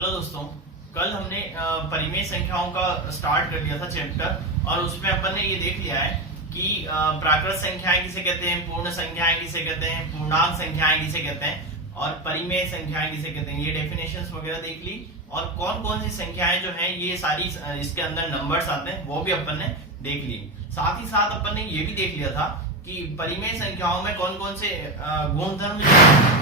Hello दोस्तों, कल हमने परिमेय संख्याओं का स्टार्ट कर दिया था चैप्टर और उसमें अपन ने ये देख लिया है कि प्राकृत संख्याएं किसे कहते हैं, पूर्ण संख्याएं किसे कहते हैं, पूर्णांक संख्याएं किसे कहते हैं और परिमेय संख्याएं किसे कहते हैं। ये डेफिनेशंस वगैरह देख ली और कौन कौन सी संख्याएं जो हैं ये सारी इसके अंदर नंबर्स आते हैं वो भी अपन ने देख ली। साथ ही साथ अपन ने ये भी देख लिया था कि परिमेय संख्याओं में कौन कौन से गुणधर्म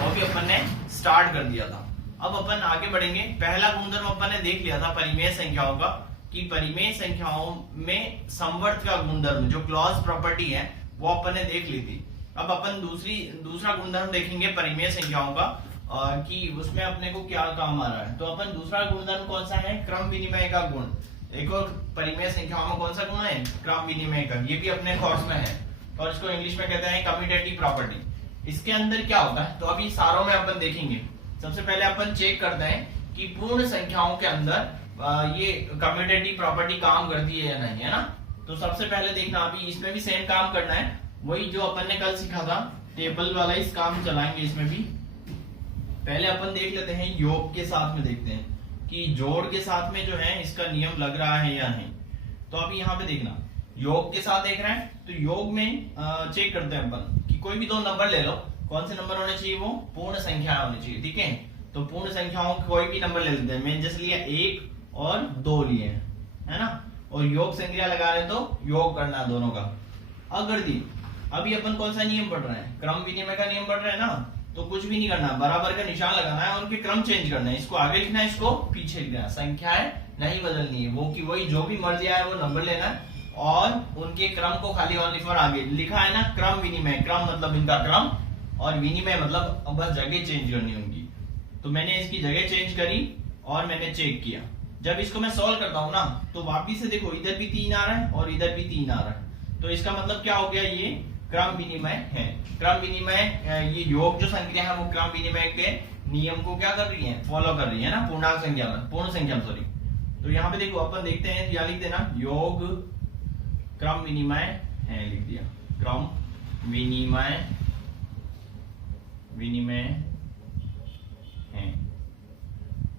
वो भी अपन ने स्टार्ट कर दिया था। अब अपन आगे बढ़ेंगे। पहला गुणधर्म अपन ने देख लिया था परिमेय संख्याओं का कि परिमेय संख्याओं में समवर्त का गुणधर्म जो क्लॉज प्रॉपर्टी है वो अपन ने देख ली थी। अब अपन दूसरा गुणधर्म देखेंगे परिमेय संख्याओं का कि उसमें अपने को क्या काम आ रहा है। तो अपन दूसरा गुणधर्म कौन सा है, क्रम विनिमय का गुण। एक और परिमेय संख्याओं में कौन सा गुण है, क्रम विनिमय का। ये भी अपने कोर्स में है और इसको इंग्लिश में कहते हैं कम्यूटेटिव प्रॉपर्टी। इसके अंदर क्या होता है तो अभी सारों में अपन देखेंगे। सबसे पहले अपन चेक करते हैं कि पूर्ण संख्याओं के अंदर ये कम्यूटेटिव प्रॉपर्टी काम करती है या नहीं, है ना। तो सबसे पहले देखना, अभी इसमें भी सेम काम करना है, वही जो अपन ने कल सीखा था टेबल वाला इस काम चलाएंगे इसमें भी। पहले अपन देख लेते हैं योग के साथ में, देखते हैं कि जोड़ के साथ में जो है इसका नियम लग रहा है या नहीं। तो अभी यहाँ पे देखना, योग के साथ देख रहे हैं तो योग में चेक करते हैं अपन कि कोई भी दो नंबर ले लो, कौन से नंबर होने चाहिए, वो पूर्ण संख्या होनी चाहिए। ठीक है, तो पूर्ण संख्याओं कोई भी नंबर ले लेते हैं। मैंने जैसे लिया 1 और 2 लिए हैं, है ना, और योग संख्या लगा रहे तो योग करना है दोनों का। अगर दी अभी अपन कौन सा नियम पढ़ रहे हैं, क्रम विनिमय का नियम पढ़ रहे हैं ना, तो कुछ भी नहीं करना, बराबर का निशान लगाना है और उनके क्रम चेंज करना है। इसको आगे लिखना है, इसको पीछे लिखना है। संख्याएं नहीं बदलनी है, वो की वही जो भी मर्जी आए वो नंबर लेना है और उनके क्रम को खाली ऑनली फॉर आगे लिखा है ना, क्रम विनिमय। क्रम मतलब इनका क्रम और विनिमय मतलब बस जगह चेंज करनी उनकी। तो मैंने इसकी जगह चेंज करी और मैंने चेक किया। जब इसको मैं सॉल्व करता हूं ना तो वापिस से देखो, इधर भी 3 आ रहा है और इधर भी 3 आ रहा है। तो इसका मतलब क्या हो गया, ये क्रम विनिमय है। क्रम विनिमय, ये योग जो संख्या है वो क्रम विनिमय के नियम को क्या कर रही है, फॉलो कर रही है ना, पूर्णांक संख्या में, पूर्ण संख्या में, सॉरी। तो यहाँ पे देखो अपन देखते हैं, या लिख देना योग क्रम विनिमय है, लिख दिया क्रम विनिमय है,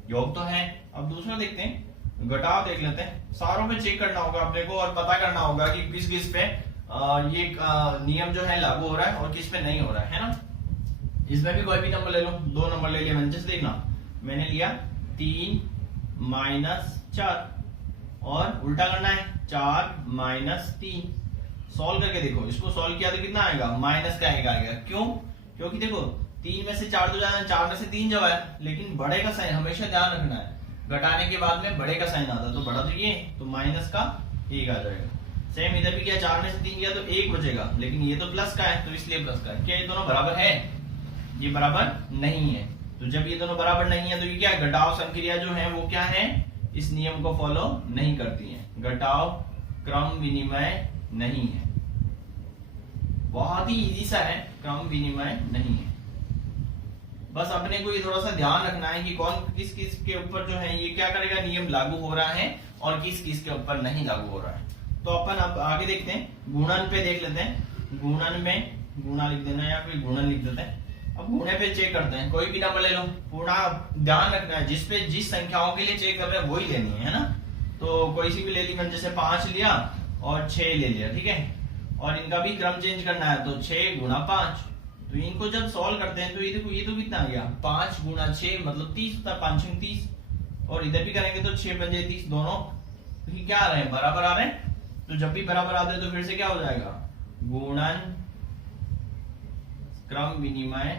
योग तो है। अब दूसरा देखते हैं, घटाव देख लेते हैं। सारों में चेक करना होगा अपने को और पता करना होगा कि किस किस पे ये नियम जो है लागू हो रहा है और किस पे नहीं हो रहा है ना। इसमें भी कोई भी नंबर ले लो, 2 नंबर ले लिया मैंने, जैसे देखना मैंने लिया 3 - 4 और उल्टा करना है 4 - 3। सॉल्व करके देखो, इसको सॉल्व किया तो कितना आएगा, माइनस का आएगा। क्यों, क्योंकि देखो 3 में से 4 तो जाना, 4 में से 3 जब है, लेकिन बड़े का साइन हमेशा ध्यान रखना है, घटाने के बाद में बड़े का साइन आता है, तो बड़ा तो ये, तो माइनस का 1 आ जाएगा। सेम इधर भी किया, 4 में से 3 किया तो 1 बचेगा, लेकिन ये तो प्लस का है तो इसलिए प्लस का है। क्या ये दोनों बराबर है, ये बराबर नहीं है। तो जब ये दोनों बराबर नहीं है तो ये क्या है, घटाव संक्रिया जो है वो क्या है, इस नियम को फॉलो नहीं करती है। घटाव क्रम विनिमय नहीं है, बहुत ही इजी सा है, क्रम विनिमय नहीं है। बस अपने को ये थोड़ा सा ध्यान रखना है कि कौन किस किस के ऊपर जो है ये क्या करेगा, नियम लागू हो रहा है और किस किस के ऊपर नहीं लागू हो रहा है। तो अपन अब आगे देखते हैं, गुणन पे देख लेते हैं। गुणन में गुणा लिख देना या फिर गुणन लिख देते हैं। अब गुणे पे चेक करते हैं, कोई भी नंबर ले लो, पूरा ध्यान रखना है जिस संख्याओं के लिए चेक कर रहे हैं वही लेनी है ना। तो कोई सी भी ले ली, मैंने जैसे 5 लिया और 6 ले लिया, ठीक है, और इनका भी क्रम चेंज करना है तो 6 × 5। तो इनको जब सॉल्व करते हैं तो ये देखो, ये तो कितना आ गया, 5 × 6 मतलब 30 होता है, 5 × 30। और इधर भी करेंगे तो 6 × 5 = 30, दोनों तो क्या आ रहे हैं, बराबर आ रहे हैं। तो जब भी बराबर आते हैं तो फिर से क्या हो जाएगा, गुणन क्रम विनिमय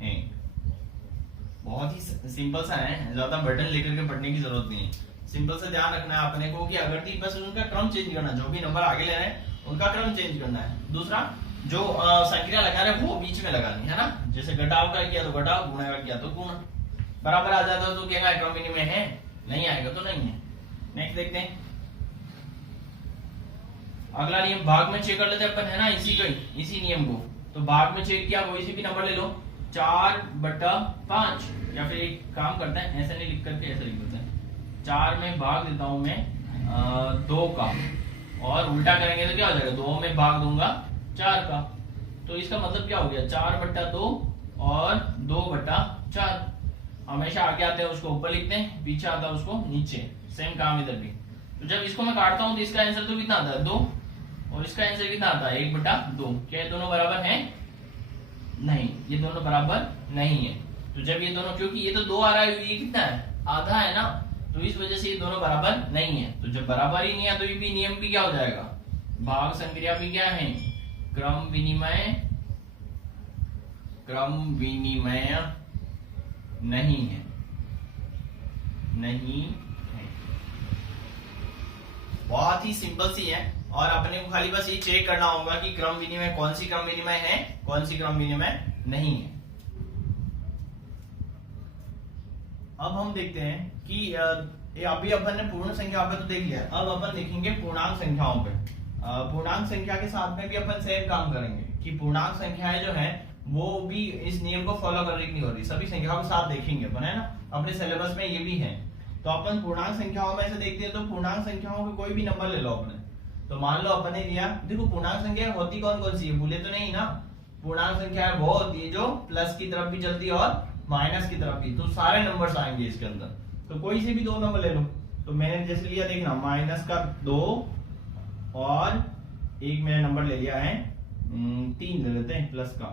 है। बहुत ही सिंपल सा है, ज्यादा बटन लेकर के पढ़ने की जरूरत नहीं है। सिंपल से ध्यान रखना है अपने को कि अगर थी बस उनका क्रम चेंज करना, जो भी नंबर आगे ले रहे हैं उनका क्रम चेंज करना है। दूसरा जो संख्या लगा रहे हैं वो बीच में लगानी है ना, जैसे घटाव का किया तो घटाव, गुणा का किया तो गुणा। बराबर आ जाता है तो क्या क्रम विनिमय है, नहीं आएगा तो नहीं है। नेक्स्ट देखते हैं, अगला नियम भाग में चेक कर लेते हैं अपन, है ना, इसी नियम को। तो भाग में चेक किया, कोई सी भी नंबर ले लो, 4/5, या फिर एक काम करते हैं, ऐसे नहीं लिख करके ऐसे लिख देते हैं, 4 में भाग देता हूं मैं 2 का, और उल्टा करेंगे तो क्या हो जाएगा, 2 में भाग दूंगा 4 का। तो इसका मतलब क्या हो गया, 4/2 हमेशा आगे आते हैं उसको ऊपर लिखते हैं, पीछे आता है उसको नीचे। सेम काम इधर भी। तो जब इसको मैं काटता हूँ तो इसका आंसर तो कितना आता है 2, और इसका आंसर कितना आता है 1/2। क्या ये दोनों बराबर हैं? नहीं, ये दोनों बराबर नहीं है। तो जब ये दोनों, क्योंकि ये तो 2 आ रहा है, ये कितना है आधा है ना, तो इस वजह से ये दोनों बराबर नहीं है। तो जब बराबर ही नहीं है तो ये भी नियम भी क्या हो जाएगा, भाग संक्रिया भी क्या है, क्रम विनिमय नहीं है, नहीं है। बहुत ही सिंपल सी है, और अपने को खाली बस ये चेक करना होगा कि क्रम विनिमय, कौन सी क्रम विनिमय है, कौन सी क्रम विनिमय नहीं है। अब हम देखते हैं कि अभी अपन ने पूर्ण संख्याओं पे तो देख लिया, अब अपन देखेंगे पूर्णांक संख्याओं पे। पूर्णांक संख्या के साथ में भी अपन सेम काम करेंगे कि पूर्णांक संख्याएं जो है वो भी इस नियम को फॉलो करने की नहीं हो रही, सभी संख्याओं के साथ देखेंगे अपन, है ना, अपने सिलेबस में ये भी है। तो अपन पूर्णांक संख्याओं में से देखते हैं, तो पूर्णांक संख्याओं के कोई भी नंबर ले लो अपने। तो मान लो अपने लिया, देखो पूर्णांक संख्या होती कौन कौन सी है, भूले तो नहीं ना। पूर्णांक संख्या वो होती है जो प्लस की तरफ भी चलती है और माइनस की तरफ भी, तो सारे नंबर्स आएंगे इसके अंदर। तो कोई से भी 2 नंबर ले लो। तो मैंने जैसे लिया, देखना -2 और एक मैंने नंबर ले लिया है 3 ले लेते हैं प्लस का,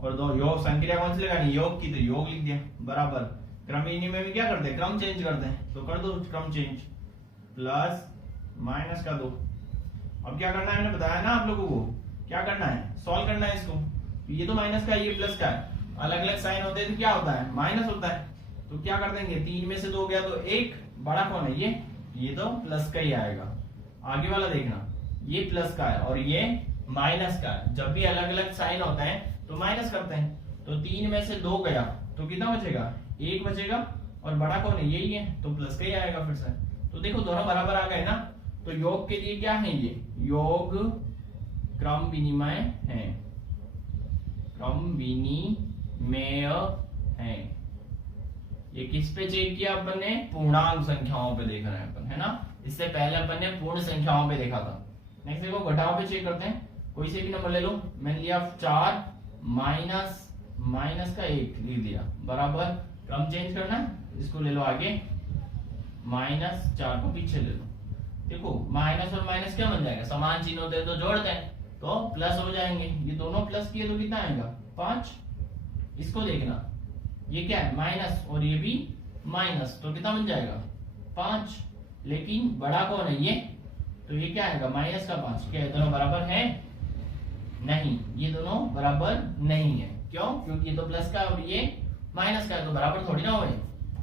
और 2 योग संक्रिया कौन सी लगानी, योग की, तो योग लिख दिया बराबर। क्रम विनिमय में क्या करते हैं, क्रम चेंज करते हैं, तो कर दो क्रम चेंज, प्लस -2। अब क्या करना है, मैंने बताया ना आप लोगों को, क्या करना है, सॉल्व करना है इसको। ये तो माइनस का है, ये प्लस का है, अलग अलग साइन होते हैं तो क्या होता है, माइनस होता है। तो क्या कर देंगे, 3 में से 2 गया तो 1, बड़ा कौन है ये तो प्लस का ही आएगा। आगे वाला देखना, ये प्लस का है और ये माइनस का है। जब भी अलग अलग साइन होता है तो माइनस करते हैं। तो 3 में से 2 गया तो कितना बचेगा, 1 बचेगा, और बड़ा कौन है, यही है, तो प्लस का ही आएगा फिर से। तो देखो दोनों बराबर आ गए ना। तो योग के लिए क्या है, ये योग क्रम विनिमय है, क्रम विनिमेय है। ये किस पे चेक किया अपन ने, पूर्णांक संख्याओं पे देख रहे हैं अपन, है ना। इससे पहले अपन ने पूर्ण संख्याओं पे देखा था। नेक्स्ट देखो घटाओ पे चेक करते हैं, कोई से भी नंबर ले लो। मैंने लिया 4 माइनस का 1 लिख दिया बराबर, क्रम चेंज करना है, इसको ले लो आगे, -4 को पीछे ले लो। देखो माइनस और माइनस क्या बन जाएगा, समान चिन्ह होते हैं तो जोड़ते हैं तो प्लस हो जाएंगे। ये दोनों प्लस किए तो कितना आएगा 5। इसको देखना, ये क्या है माइनस और ये भी माइनस, तो कितना बन जाएगा 5। लेकिन बड़ा कौन है ये, तो ये क्या आएगा -5। क्या ये दोनों बराबर है, नहीं, ये दोनों बराबर नहीं है। क्यों, क्योंकि ये तो प्लस का और ये माइनस का है, तो बराबर थोड़ी ना हुए।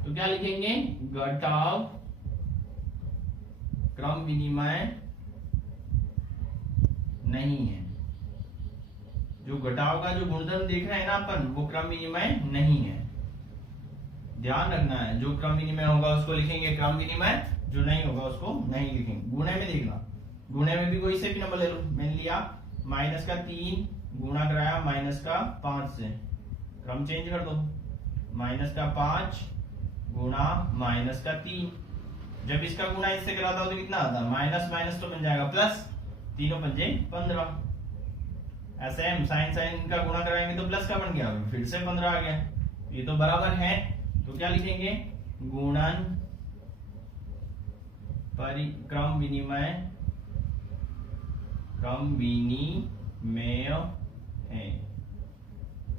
तो क्या लिखेंगे, घटाव क्रम विनिमय नहीं है। जो घटाव का जो गुणधर्म देख रहे हैं ना अपन, वो क्रम विनिमय नहीं है। ध्यान रखना है, जो क्रम विनिमय होगा उसको लिखेंगे क्रम विनिमय, जो नहीं होगा उसको नहीं लिखेंगे। गुणे में देखना, गुणे में भी कोई से भी नंबर ले लो। मैंने लिया -3 गुणा कराया -5 से, क्रम चेंज कर दो, -5 गुणा -3। जब इसका गुणा इससे कराता हो तो कितना आता है, माइनस माइनस तो बन जाएगा प्लस, 3 पंजे 15। ऐसे हम साइन का गुणा कराएंगे तो प्लस का बन गया, फिर से 15 आ गया। ये तो बराबर है, तो क्या लिखेंगे, गुणन क्रम विनिमय है।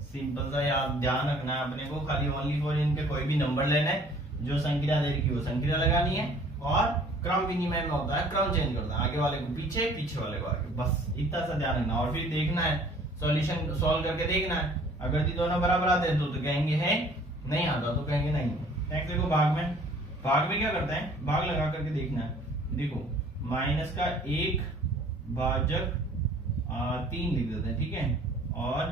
सिंपल सा याद ध्यान रखना है अपने को, खाली ओनली फॉर इनके कोई भी नंबर लेना है, जो संक्रिया दे रखी है वो संक्रिया लगानी है, और क्रम विनिमय में होता है क्रम चेंज करना है, आगे वाले को पीछे, पीछे वाले को आगे, बस इतना सा ध्यान रखना। और फिर देखना है, सॉल्यूशन सॉल्व करके देखना है, अगर ये दोनों बराबर आते हैं तो कहेंगे है, नहीं आता तो कहेंगे नहीं। नेक्स्ट देखो भाग में, भाग में क्या करते हैं, भाग लगा करके देखना है। देखो माइनस का 1 भाजक 3 लिख देते हैं, ठीक है, और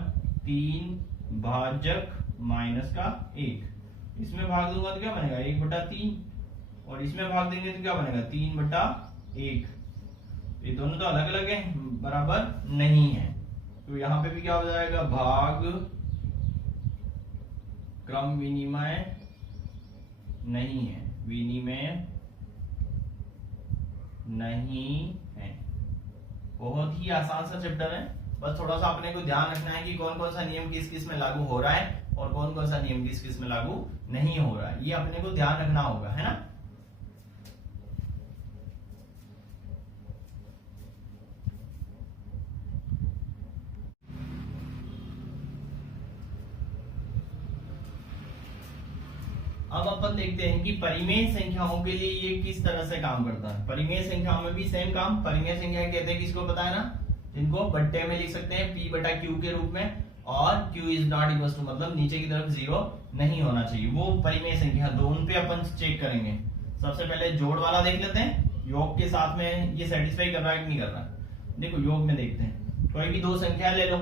3 भाजक -1। इसमें भाग दूंगा तो क्या बनेगा 1/3, और इसमें भाग देंगे तो क्या बनेगा 3/1। ये दोनों तो अलग अलग है, बराबर नहीं है। तो यहाँ पे भी क्या हो जाएगा, भाग क्रम विनिमय नहीं है, विनिमय नहीं है। बहुत ही आसान सा चैप्टर है, बस थोड़ा सा अपने को ध्यान रखना है कि कौन कौन सा नियम किस किस में लागू हो रहा है और कौन कौन सा नियम किस किस में लागू नहीं हो रहा है, ये अपने को ध्यान रखना होगा, है ना। अब अपन देखते हैं कि परिमेय संख्याओं के लिए ये किस तरह से काम करता है। परिमेय संख्याओं में भी सेम काम। परिमेय संख्या कहते हैं किसको पता है ना, जिनको बट्टे में लिख सकते हैं p बटा q के रूप में, और q is not equal to मतलब नीचे की तरफ 0 नहीं होना चाहिए, वो परिमेय संख्या। तो उन पे अपन चेक करेंगे। सबसे पहले जोड़ वाला देख लेते हैं, योग के साथ में ये सेटिस्फाई कर रहा है कि नहीं कर रहा। देखो योग में देखते हैं, कोई भी दो संख्या ले लो,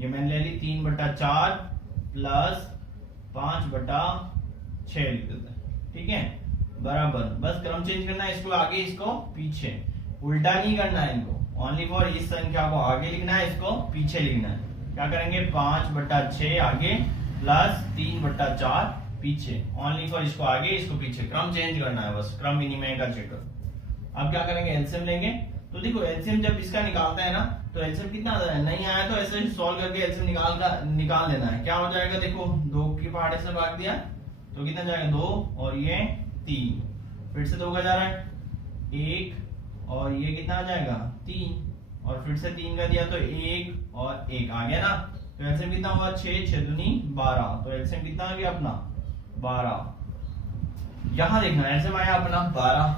ये मैंने ले ली 3 बटा 4 प्लस 5 बटा 6 लिख देते हैं, ठीक है, बराबर। बस क्रम चेंज करना है, इसको आगे इसको पीछे, उल्टा नहीं करना है इनको। ओनली फॉर इस संख्या को आगे लिखना है, इसको पीछे लिखना है। क्या करेंगे, 5 बटा 6 आगे प्लस 3 बटा 4 पीछे। ओनली फॉर इसको आगे इसको पीछे, क्रम चेंज करना है, बस क्रम विनिमय का चक्कर। अब क्या करेंगे, एलसीएम लेंगे। तो देखो एलसीएम जब इसका निकालते हैं ना, तो एलसीएम कितना आता है, नहीं आया तो ऐसे सॉल्व करके एलसीएम निकाल लेना है। क्या हो जाएगा, देखो 2 की पहाड़े से भाग दिया तो कितना जाएगा, 2 और ये 3, फिर से 2 का जा रहा है 1 और ये कितना आ जाएगा 3, और फिर से 3 का दिया तो 1 और 1 आ गया ना। तो एलसीएम कितना हुआ, 6 6 दूनी 12, तो एलसीएम कितना आ गया अपना 12। यहां देखना एलसीएम आया अपना 12।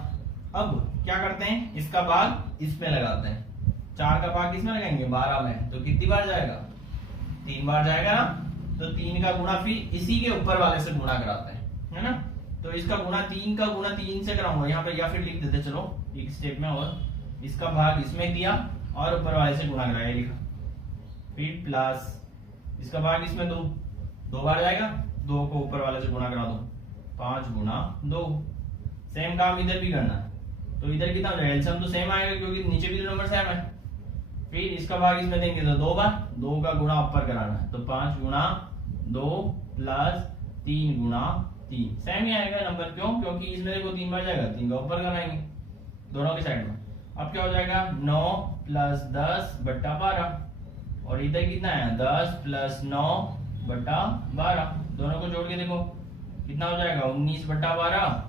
अब क्या करते हैं, इसका भाग इसमें लगाते हैं, 4 का भाग किसमें लगाएंगे, 12 में, तो कितनी बार जाएगा, 3 बार जाएगा ना। तो 3 का गुणा फिर इसी के ऊपर वाले से गुणा कराते हैं, है ना। तो इसका गुणा 3 का गुणा 3 से कराऊंगा यहाँ पे, या फिर लिख देते चलो एक स्टेप में, और इसका भाग इसमें दिया और ऊपर वाले से गुणा कराया, लिखा, फिर प्लस इसका भाग इसमें 2 बार जाएगा, 2 को ऊपर वाले से गुणा करा दो, 5 गुणा 2। सेम काम इधर भी करना है, तो इधर कितना हो जाएगा, एलसीएम तो सेम आएगा क्योंकि नीचे भी नंबर सेम है। फिर इसका भाग इसमें देंगे तो 2 बार, 2 का गुणा ऊपर कराना है, तो 5 गुणा 2 प्लस 3 गुणा 3, सेम ही आएगा नंबर। क्यों, क्योंकि इसमें देखो 3 बार जाएगा, 3 का ऊपर कराएंगे दोनों के साइड में। अब क्या हो जाएगा, 9 प्लस 10 बट्टा 12, और इधर कितना है 10 प्लस 9 बट्टा 12, दोनों को जोड़ के देखो कितना हो जाएगा 19 बट्टा 12,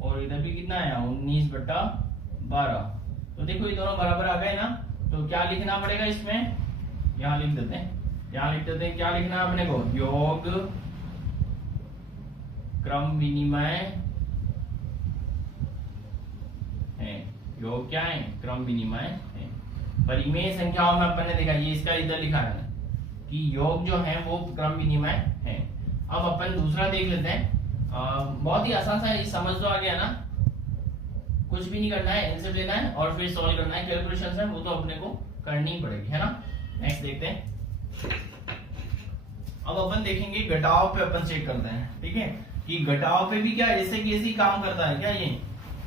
और इधर भी कितना है 19 बट्टा 12। तो देखो ये दोनों बराबर आ गए ना। तो क्या लिखना पड़ेगा इसमें, यहाँ लिख देते हैं, यहाँ लिख देते हैं, क्या लिखना है अपने को, योग क्रम विनिमय है। योग क्या है, क्रम विनिमय है। परिमेय संख्याओं में अपन ने देखा, ये इसका इधर लिखा है कि योग जो है वो क्रम विनिमय है। अब अपन दूसरा देख लेते हैं, बहुत ही आसान सा है, समझ तो आ गया ना। कुछ भी नहीं करना है, एलसीएम लेना है और फिर सॉल्व करना है। कैलकुलेशन है वो तो अपने को करनी ही पड़ेगी, है ना। नेक्स्ट देखते हैं। अब अपन देखेंगे घटाव पे अपन चेक करते हैं, ठीक है, कि घटाव पे भी क्या ऐसे कैसे काम करता है क्या ये।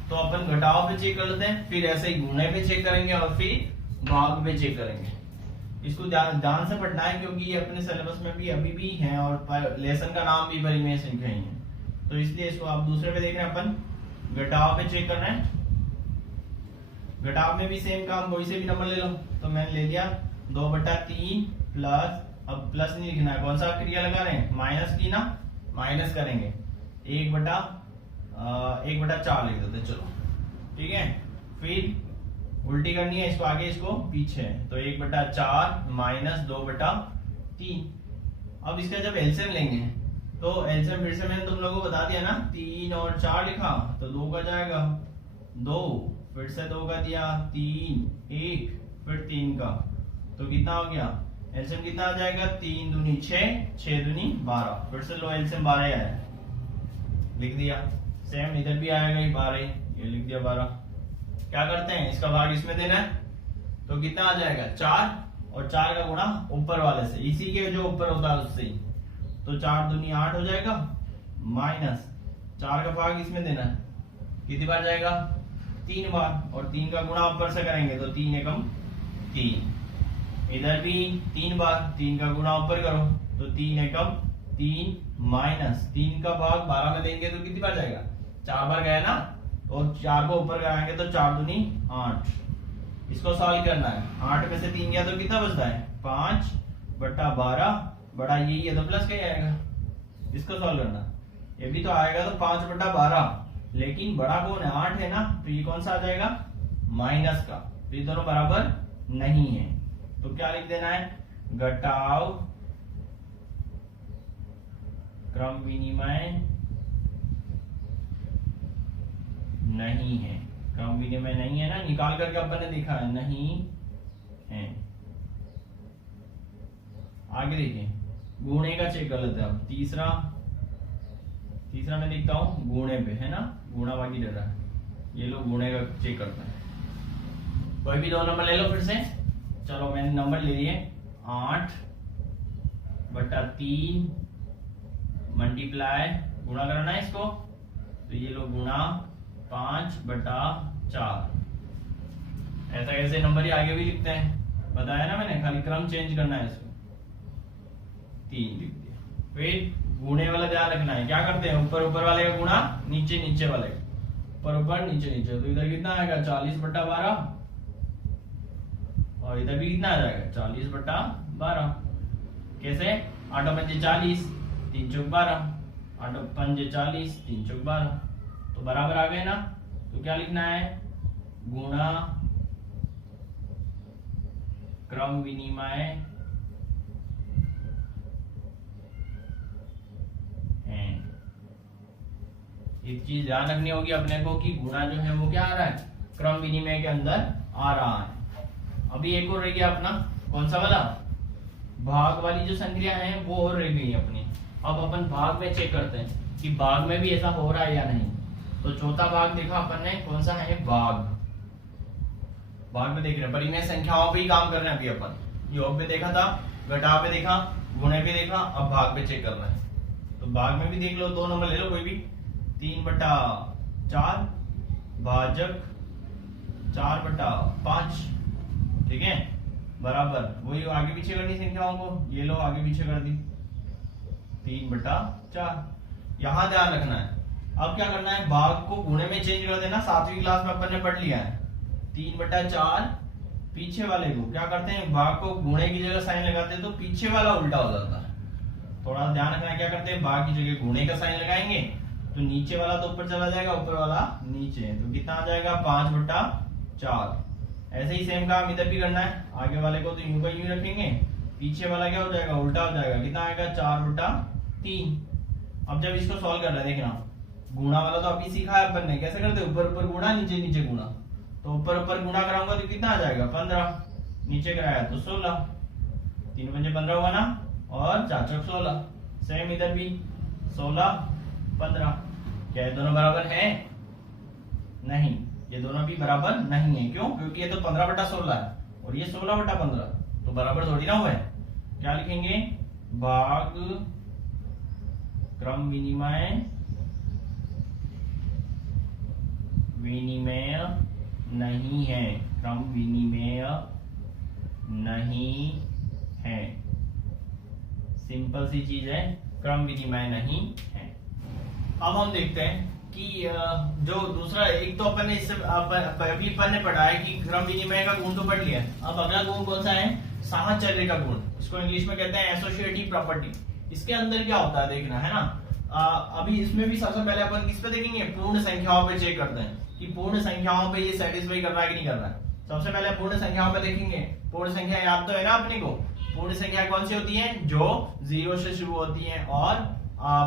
तो अपन घटाव पे चेक कर लेते हैं, फिर ऐसे ही गुणे पे चेक करेंगे और फिर भाग पे चेक करेंगे। इसको ध्यान से पढ़ना है क्योंकि ये अपने सिलेबस में भी अभी भी है और लेसन का नाम भी परिमेय संख्या ही है, तो इसलिए इसको आप दूसरे पे देख रहे हैं। अपन घटाव पे चेक करना है। घटाव में भी सेम काम, कोई से भी नंबर ले लो, तो मैंने ले लिया 2/3 प्लस, अब प्लस नहीं लिखना है, कौन सा क्रिया लगा रहे हैं, माइनस की ना, माइनस करेंगे 1/4 लिख देते चलो, ठीक है। फिर उल्टी करनी है, इसको आगे इसको पीछे, तो 1/4 माइनस 2/3। अब इसका जब एलसीएम लेंगे तो एलसीएम फिर से मैंने तुम लोगों को बता दिया ना, 3 और 4 लिखा तो 2 का जाएगा 2, फिर से 2 का दिया 3 1, फिर 3 का, तो कितना हो गया एलसीएम कितना आ जाएगा, 3 दूनी 6 6 दूनी 12, फिर से लो एलसीएम 12 आया, लिख दिया। सेम इधर भी आएगा ही 12, ये लिख दिया 12। क्या करते हैं, इसका भाग इसमें देना है, तो कितना आ जाएगा 4, और 4 का गुणा ऊपर वाले से, इसी के जो ऊपर होता है उससे ही, तो 4 दूनी 8 हो जाएगा, माइनस 4 का भाग इसमें देना है, कितनी बार जाएगा 3 बार, और 3 का गुणा ऊपर से करेंगे तो 3 एकम 3, इधर भी 3 बार, 3 का गुणा ऊपर करो तो 3 एकम 3, माइनस 3 का भाग 12 में देंगे तो कितनी बार जाएगा 4 बार गया ना, और 4 को ऊपर कराएंगे तो 4 दूनी 8। इसको सॉल्व करना है, 8 में से 3 गया तो कितना बचता है 5/12, बड़ा यही है तो प्लस क्या ही आएगा, इसको सॉल्व करना। ये भी तो आएगा तो 5/12, लेकिन बड़ा कौन है, 8 है ना, तो ये कौन सा आ जाएगा, माइनस का। तो ये दोनों बराबर नहीं है, तो क्या लिख देना है, घटाव क्रम विनिमय नहीं है। क्रम विनिमय नहीं है ना, निकाल करके अपन ने देखा है नहीं है। आगे देखिए, गुणे का चेक गलत है। अब तीसरा मैं लिखता हूं गुणे पे, है ना, गुणा बाकी डर रहा है, ये लोग गुणे का चेक करता है। कोई भी 2 नंबर ले लो फिर से। चलो मैंने नंबर ले लिए 8/3 मल्टीप्लाई, गुणा करना है इसको, तो ये लो गुणा 5/4। ऐसा कैसे नंबर ही आगे भी लिखते हैं, बताया ना मैंने, खाली क्रम चेंज करना है इसको। 3 लिख दिया। फिर गुणे वाला ध्यान रखना है, क्या करते हैं, ऊपर वाले का गुणा नीचे वाले का, ऊपर नीचे, तो इधर कितना आएगा 40/12, और इधर भी कितना आ जाएगा 40/12। कैसे, 8×5 = 40, 3 × 12, 8×5 = 40, 3 × 12, तो बराबर आ गए ना। तो क्या लिखना है, गुणा क्रम विनिमय है। एक चीज ध्यान रखनी होगी अपने को कि गुणा जो है वो क्या आ रहा है, क्रम विनिमय के अंदर आ रहा है। अभी एक और रह गया अपना, कौन सा वाला, भाग वाली जो संख्या है वो और रह गई अपनी। अब अपन भाग में चेक करते हैं कि भाग में भी ऐसा हो रहा है या नहीं। तो चौथा भाग देखा अपन ने, कौन सा है, भाग में देख रहे हैं, परिमेय संख्याओं पे ही काम कर रहे हैं अभी अपन। योग पे देखा था, घटाव पे देखा, गुणे पे देखा, अब भाग पे चेक कर रहे हैं। तो भाग में भी देख लो, 2 नंबर ले लो कोई भी। 3/4 भाजक 4/5, ठीक है, बराबर वही आगे पीछे करनी संख्याओं को, ये लो आगे पीछे कर दी 3/4। यहां ध्यान रखना है। अब क्या करना है, भाग को गुणे में चेंज कर देना। 7वीं क्लास में अपन ने पढ़ लिया है। 3/4 पीछे वाले को क्या करते हैं, भाग को गुणे की जगह साइन लगाते हैं तो पीछे वाला उल्टा हो जाता है। थोड़ा ध्यान रखना है, क्या करते हैं, भाग की जगह गुणे का साइन लगाएंगे तो नीचे वाला तो ऊपर चला जाएगा, ऊपर वाला नीचे, तो कितना आ जाएगा 5/4। ऐसे ही सेम काम इधर भी करना है। आगे वाले को तो यूं का यूं रखेंगे, पीछे वाला क्या हो जाएगा, उल्टा हो जाएगा। कितना आएगा 4/3। अब जब इसको सॉल्व कर रहे हैं, देखना गुणा वाला तो अभी सीखा है अपन ने, कैसे करते हैं, ऊपर गुणा नीचे गुणा। तो ऊपर गुणा कराऊंगा तो कितना आ जाएगा 15, नीचे कराया तो 16, 3×5 = 15 हुआ ना, और 4×4 = 16। सेम इधर भी 16, 15। क्या ये दोनों बराबर है, नहीं, ये दोनों भी बराबर नहीं है। क्यों, क्योंकि ये तो 15/16 है और ये 16/15, तो बराबर थोड़ी ना हुआ है। क्या लिखेंगे, भाग क्रम विनिमय नहीं है, क्रम विनिमय नहीं है। सिंपल सी चीज है, क्रम विनिमय नहीं है। अब हम देखते हैं कि जो दूसरा, एक तो अपन ने इससे अभी अपन ने पढ़ा है कि क्रम विनिमय का गुण तो पढ़ लिया। अब अगला गुण कौन सा है, साहचर्य का गुण। इसको इंग्लिश में कहते हैं एसोसिएटिव प्रॉपर्टी। इसके अंदर क्या होता है देखना है ना। अभी इसमें भी सबसे पहले अपन किस पे देखेंगे, पूर्ण संख्याओं पे चेक करते हैं कि पूर्ण संख्याओं पे ये सेटिस्फाई कर रहा है कि नहीं कर रहा है। सबसे पहले पूर्ण संख्याओं पे देखेंगे। पूर्ण संख्या याद तो है ना अपने को। पूर्ण संख्या कौन सी होती है, जो 0 से शुरू होती है और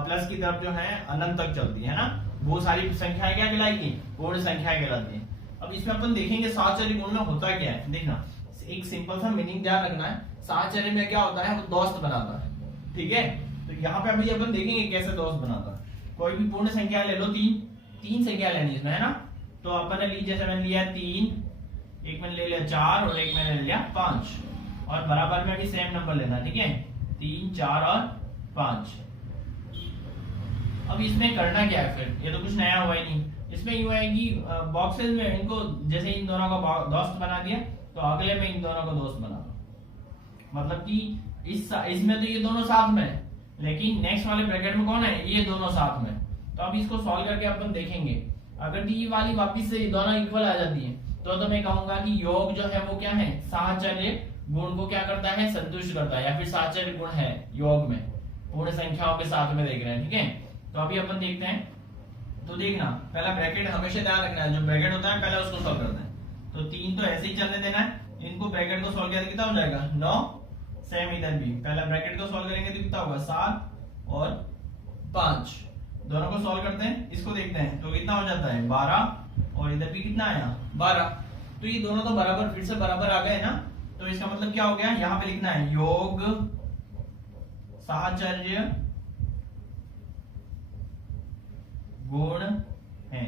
प्लस की तरफ जो है अनंत तक चलती है ना, वो सारी संख्याएं क्या कहलाएगी, पूर्ण संख्याएं कहलाती है। अब इसमें अपन देखेंगे साहचर्य गुण में होता क्या है। देखना, एक सिंपल सा मीनिंग ध्यान रखना है। साहचर्य में क्या होता है, वो दोस्त बनाता है, ठीक है। तो यहाँ पे अभी अपन देखेंगे कैसे दोस्त बनाता है। कोई भी पूर्ण संख्या ले लो, तीन संख्या लेनी इसमें, है ना। तो अपन ने ली, जैसे मैंने लिया 3, एक मैंने ले लिया 4 और एक मैंने ले लिया 5, और बराबर में भी सेम नंबर लेना, ठीक है, 3, 4 और 5। अब इसमें करना क्या है फिर, ये तो कुछ नया हुआ ही नहीं। इसमें यूं है कि बॉक्सेस में इनको जैसे इन दोनों का दोस्त बना दिया, तो अगले में इन दोनों का दोस्त बना दो। मतलब कि इसमें तो ये दोनों साथ में है, लेकिन नेक्स्ट वाले ब्रैकेट में कौन है, ये दोनों साथ में। तो अब इसको सॉल्व करके अपन देखेंगे। अगर ये वाली वापिस से ये दोनों इक्वल आ जाती है तो मैं कहूंगा कि योग जो है वो क्या है, साहचर्य गुण को क्या करता है, संतुष्ट करता है, या फिर साहचर्य गुण है योग में, पूर्ण संख्याओं के साथ में देख रहे हैं, ठीक है। तो अभी अपन देखते हैं। तो देखना, पहला ब्रैकेट हमेशा ध्यान रखना है, जो ब्रैकेट होता है पहले उसको सॉल्व करना है। तो 3 तो ऐसे ही चलने देना है, इनको ब्रैकेट को सॉल्व किया कितना हो जाएगा 9। सेम इधर भी पहला ब्रैकेट को सॉल्व करेंगे तो कितना होगा 7 और 5, दोनों को सॉल्व करते हैं, इसको देखते हैं तो कितना हो जाता है 12, और इधर भी कितना आया 12। तो ये दोनों तो बराबर, फिर से बराबर आ गए ना। तो इसका मतलब क्या हो गया, यहाँ पे लिखना है योग साहचर्य गुण है।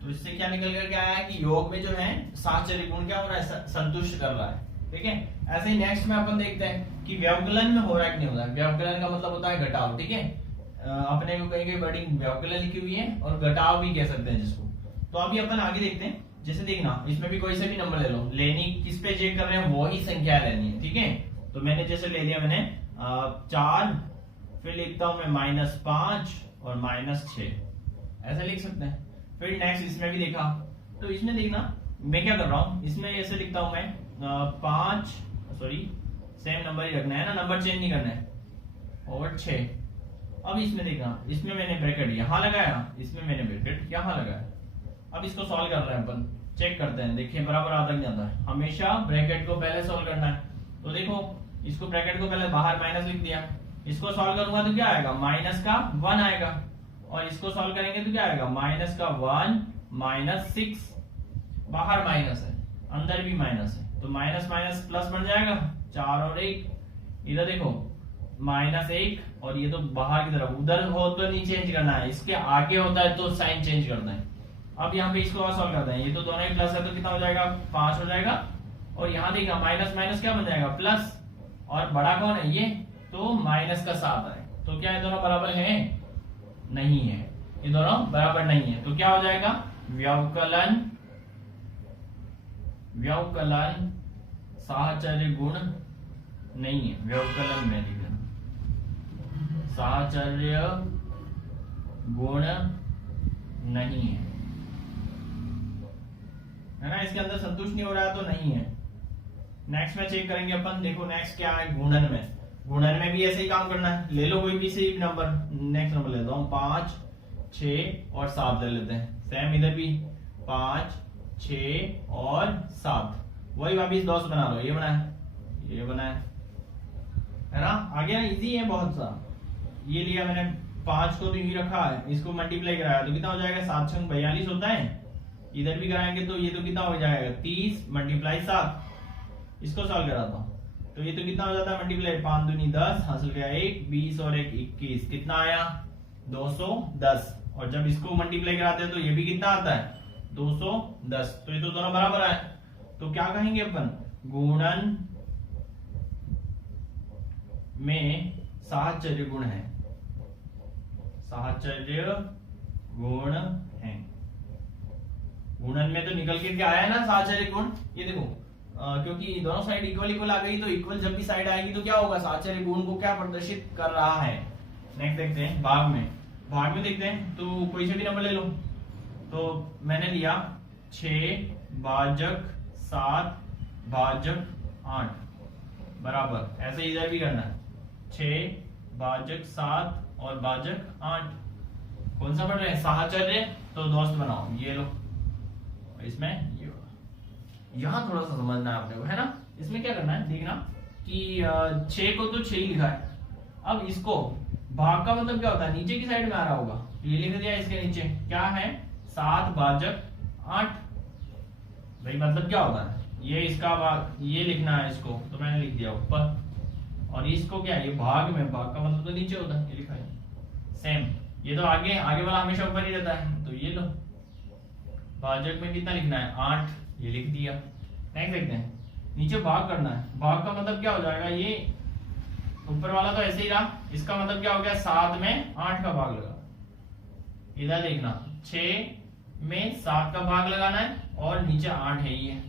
तो इससे क्या निकल कर क्या आया कि योग में जो है साहचर्य गुण क्या हो रहा है, संतुष्ट कर रहा है, ठीक है। ऐसे ही नेक्स्ट में अपन देखते हैं कि व्यवकलन में हो रहा है कि नहीं हो रहा है। व्यवकलन का मतलब होता है घटाव, ठीक है। अपने को कहीं वर्डिंग व्यवकलन लिखी हुई है और घटाव भी कह सकते हैं जिसको। तो अभी अपन आगे देखते हैं। जैसे देखना, इसमें भी कोई से भी नंबर ले लो, लेनी किस पे चेक कर रहे हैं, वही संख्या लेनी है, ठीक है। तो मैंने जैसे ले लिया मैंने 4, फिर लिखता हूं मैं -5 और -6, ऐसे लिख सकते हैं। फिर नेक्स्ट इसमें भी देखा, तो इसमें देखना मैं क्या कर रहा हूं, इसमें ऐसे लिखता हूं मैं 5, सॉरी सेम नंबर ही रखना है ना, नंबर चेंज नहीं करना है, और 6। अब इसमें देखना, इसमें मैंने ब्रैकेट यहां लगाया, इसमें मैंने ब्रैकेट यहां लगाया। अब इसको सॉल्व कर रहे हैं अपन, चेक करते हैं, देखिए बराबर आता नहीं आता है। हमेशा ब्रैकेट को पहले सॉल्व करना है। तो देखो, इसको ब्रैकेट को पहले बाहर माइनस लिख दिया, इसको सॉल्व करूंगा तो क्या आएगा -1 आएगा, और इसको सॉल्व करेंगे तो क्या आएगा -1 -6, बाहर माइनस है अंदर भी माइनस है, तो माइनस माइनस प्लस बन जाएगा, 4 और 1। इधर देखो -1, और ये तो बाहर की तरफ, उधर हो तो नहीं चेंज करना है, इसके आगे होता है तो साइन चेंज करना है। अब यहाँ पे इसको और सॉल्व करते हैं, ये तो दोनों ही प्लस है तो कितना हो जाएगा 5 हो जाएगा, और यहाँ देखना माइनस माइनस क्या बन जाएगा प्लस, और बड़ा कौन है ये, तो -7 है। तो क्या ये दोनों बराबर है, नहीं है, ये दोनों बराबर नहीं है। तो क्या हो जाएगा व्यवकलन, व्यवकलन साहचर्य गुण नहीं है, व्यवकलन में लिखना साहचर्य गुण नहीं है ना, इसके अंदर संतुष्ट नहीं हो रहा है तो नहीं है। नेक्स्ट में चेक करेंगे अपन, देखो नेक्स्ट क्या है गुणन में। गुणन में भी ऐसे ही काम करना है, ले लो कोई भी सही नंबर, नेक्स्ट नंबर लेता हूं 5, 6 और 7 ले लेते हैं। सेम इधर भी 5, 6 और 7, वही वापिस 10 बना लो, ये बना है, ये बना है ना, आगे ना इजी है बहुत सा। ये लिया मैंने 5 को तो यही रखा है, इसको मल्टीप्लाई कराया तो कितना हो जाएगा 7 छंग 42 होता है। इधर भी कराएंगे तो ये तो कितना हो जाएगा 30 × 7, इसको सॉल्व कराता हूं तो ये तो कितना हो जाता है मल्टीप्लाई, 5 दूनी 10, हासिल गया 1, 20 और 1 21, कितना आया 210। और जब इसको मल्टीप्लाई कराते हैं तो ये भी कितना आता है 210। तो ये तो दोनों बराबर है, तो क्या कहेंगे अपन, गुणन में साहचर्य गुण है, साहचर्य गुण है। गुणन में तो निकल के क्या आया ना साहचर्य गुण, ये देखो क्योंकि दोनों साइड इक्वल इक्वल आ गई, तो इक्वल जब भी साइड आएगी तो क्या होगा, साहचर्य गुण को क्या प्रदर्शित कर रहा है। नेक्स्ट देखते हैं भाग में, भाग में देखते हैं तो कोई से भी नंबर ले लो। तो मैंने लिया 6 भाजक 7 भाजक 8 बराबर, ऐसे इधर भी करना है 6 भाजक 7 और भाजक 8। कौन सा पढ़ रहे हैं साहचर्य, तो दोस्त बनाओ, ये लो, इसमें यहां थोड़ा सा समझना है आपने को, है ना। इसमें क्या करना है, देखना कि 6 को तो 6 ही लिखा है, अब इसको भाग का मतलब क्या होता है, नीचे की साइड में आ रहा होगा, ये लिख दिया, इसके नीचे क्या है 7 भाजक 8, भाई मतलब क्या होता है, ये इसका भाग, ये लिखना है इसको, तो मैंने लिख दिया ऊपर, और इसको क्या है, ये भाग में, भाग का मतलब तो नीचे होता है, ये लिखा है सेम, ये तो आगे आगे वाला हमेशा ऊपर ही रहता है। तो ये लो भाजक में कितना लिखना है 8, ये लिख दिया। नेक्स्ट देखते हैं, नीचे भाग करना है, भाग का मतलब क्या हो जाएगा, ये ऊपर वाला तो ऐसे ही रहा, इसका मतलब क्या हो गया 7 में 8 का भाग लगा। इधर देखना 6 में 7 का भाग लगाना है, और नीचे 8 है ये।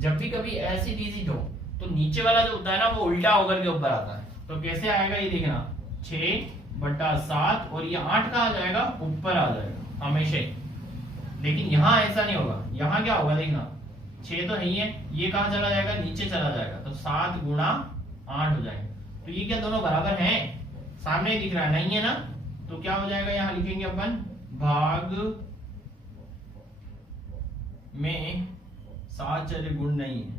जब भी कभी ऐसी डिजिट हो तो नीचे वाला जो होता है ना वो उल्टा होकर के ऊपर आता है, तो कैसे आएगा ये देखना, 6/7 और ये 8 कहाँ आ जाएगा, ऊपर आ जाएगा हमेशा। लेकिन यहाँ ऐसा नहीं होगा, यहाँ क्या होगा देखना, 6 तो है ही है, ये कहाँ चला जाएगा, नीचे चला जाएगा, तो 7 गुणा 8 हो जाएगा। तो ये क्या दोनों बराबर हैं, सामने ही दिख रहा है, नहीं है ना, तो क्या हो जाएगा, यहाँ लिखेंगे अपन भाग में साहचर्य गुण नहीं है,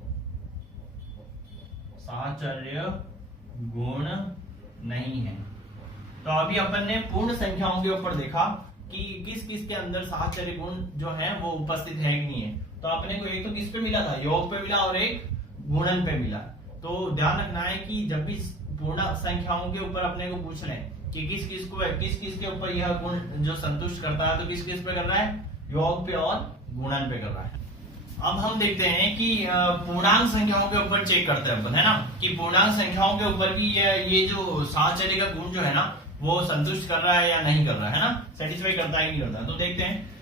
साहचर्य गुण नहीं है। तो अभी अपन ने पूर्ण संख्याओं के ऊपर देखा कि किस किस के अंदर साहचर्य गुण जो है वो उपस्थित है कि नहीं है। तो अपने को एक तो किस पे मिला था, योग पे मिला, और एक गुणन पे मिला। तो ध्यान रखना है कि जब भी पूर्ण संख्याओं के ऊपर अपने को पूछ रहे हैं कि किस किस के ऊपर यह गुण जो संतुष्ट करता है, तो किस किस पे कर रहा है, योग पे और गुणन पे कर रहा है। अब हम देखते हैं कि पूर्णांक संख्याओं के ऊपर चेक करते हैं अपन, है ना, कि पूर्णांक संख्याओं के ऊपर भी ये जो साहचर्य का गुण जो है ना वो संतुष्ट कर रहा है या नहीं कर रहा है ना, सेटिस्फाई करता है कि नहीं करता है। तो देखते हैं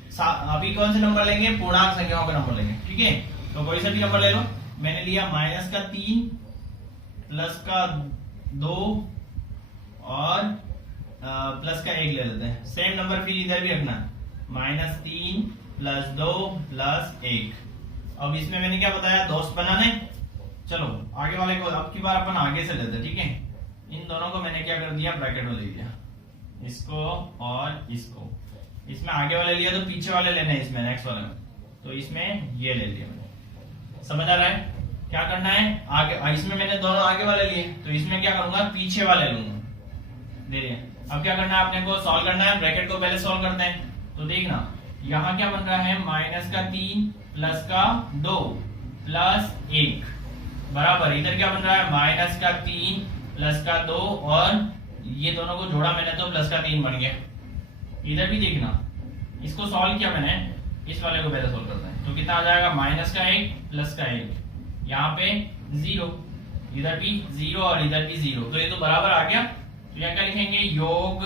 अभी कौन से नंबर लेंगे, पूर्णांक संख्याओं का नंबर लेंगे, ठीक है। तो कोई सा भी नंबर ले लो, मैंने लिया -3 +2 और +1 ले लेते हैं। सेम नंबर फिर इधर भी रखना, -3 +2 +1। अब इसमें मैंने क्या बताया, दोस्त बनाने। चलो आगे वाले को अब की बार अपन आगे से लेते हैं, ठीक है। इन दोनों को मैंने क्या कर दिया, ब्रैकेट में ले लिया, इसको और इसको। इसमें आगे वाले लिया तो पीछे वाले लेने इसमें, नेक्स्ट वाले में, तो इसमें ये ले लिया मैंने। समझ आ रहा है क्या करना है, आगे इसमें मैंने दोनों आगे वाले लिए, तो इसमें क्या करूंगा, पीछे वाले लूंगा। देखिए अब क्या करना है, अपने को सॉल्व करना है, ब्रैकेट को पहले सॉल्व करते हैं। तो देखना यहाँ क्या बन रहा है, -3 +2 +1 बराबर, इधर क्या बन रहा है, -3 +2 और ये दोनों को जोड़ा मैंने तो +3 बन गया। इधर भी देखना, इसको सॉल्व किया मैंने, इस वाले को पहले सॉल्व करते हैं। तो कितना आ जाएगा, -1 +1, यहाँ पे 0, इधर भी 0 और इधर भी 0, तो ये तो बराबर आ गया। तो यहाँ क्या लिखेंगे, योग